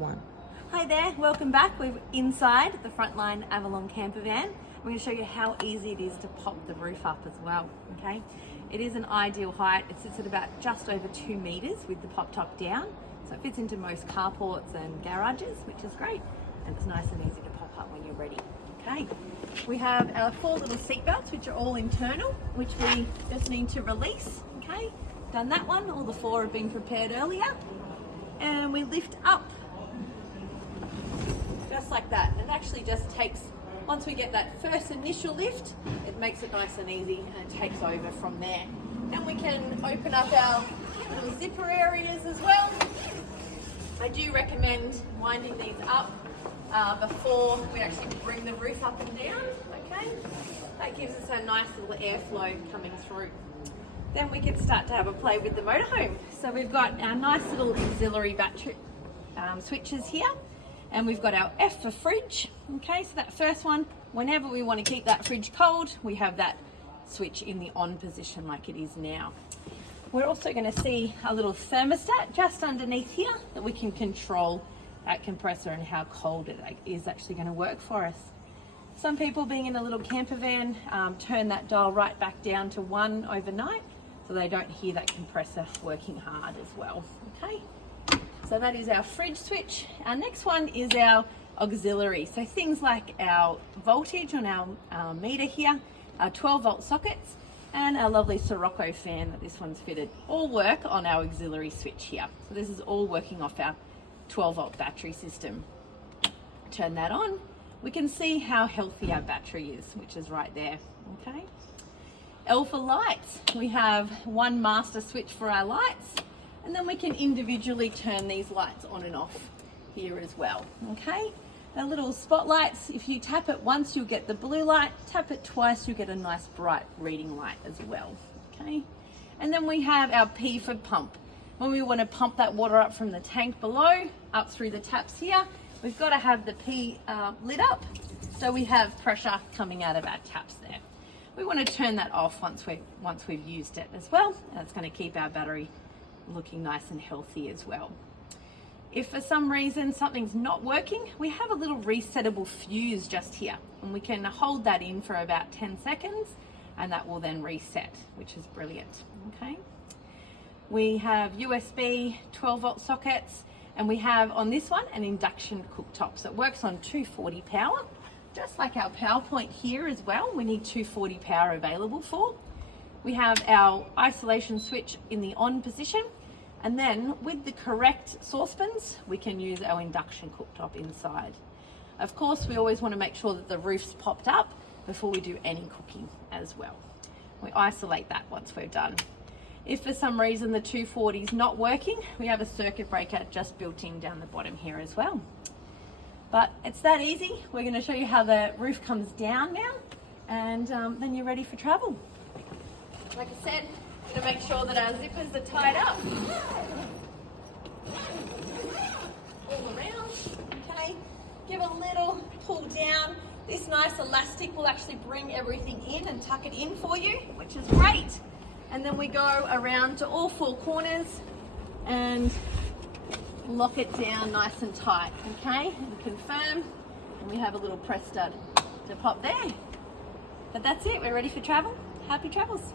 1. Hi there, welcome back. We're inside the Frontline Avalon Campervan. I'm going to show you how easy it is to pop the roof up as well, okay? It is an ideal height. It sits at about just over 2 meters with the pop top down. So it fits into most carports and garages, which is great. And it's nice and easy to pop up when you're ready, okay? We have our 4 little seat belts, which are all internal, which we just need to release, okay? Done that one, all the 4 have been prepared earlier. And we lift up just like that. It actually just takes, once we get that first initial lift, it makes it nice and easy and it takes over from there. Then we can open up our little zipper areas as well. I do recommend winding these up before we actually bring the roof up and down, okay? That gives us a nice little airflow coming through. Then we can start to have a play with the motorhome. So we've got our nice little auxiliary battery switches here, and we've got our F for fridge. Okay, so that first one, whenever we want to keep that fridge cold, we have that switch in the on position like it is now. We're also going to see a little thermostat just underneath here that we can control that compressor and how cold it is actually going to work for us. Some people, being in a little camper van, turn that dial right back down to 1 overnight so they don't hear that compressor working hard as well. Okay, so that is our fridge switch. Our next one is our auxiliary. So things like our voltage on our meter here, our 12-volt sockets, and our lovely Sirocco fan that this one's fitted, all work on our auxiliary switch here. So this is all working off our 12-volt battery system. Turn that on. We can see how healthy our battery is, which is right there, okay? L for lights. We have one master switch for our lights, and then we can individually turn these lights on and off here as well, okay? Our little spotlights, if you tap it once, you'll get the blue light. Tap it twice, you'll get a nice bright reading light as well, okay? And then we have our P for pump. When we want to pump that water up from the tank below, up through the taps here, we've got to have the P lit up so we have pressure coming out of our taps there. We want to turn that off once we've used it as well. That's going to keep our battery looking nice and healthy as well. If for some reason something's not working, we have a little resettable fuse just here, and we can hold that in for about 10 seconds and that will then reset, which is brilliant, okay? We have USB 12-volt sockets, and we have on this one an induction cooktop. So it works on 240 power, just like our PowerPoint here as well. We need 240 power available for. We have our isolation switch in the on position, and then with the correct saucepans, we can use our induction cooktop inside. Of course, we always want to make sure that the roof's popped up before we do any cooking as well. We isolate that once we're done. If for some reason the 240 is not working, we have a circuit breaker just built in down the bottom here as well. But it's that easy. We're going to show you how the roof comes down now, and then you're ready for travel. Like I said, we're going to make sure that our zippers are tied up all around, okay? Give a little pull down. This nice elastic will actually bring everything in and tuck it in for you, which is great. And then we go around to all 4 corners and lock it down nice and tight, okay? And confirm, and we have a little press stud to pop there. But that's it, we're ready for travel. Happy travels.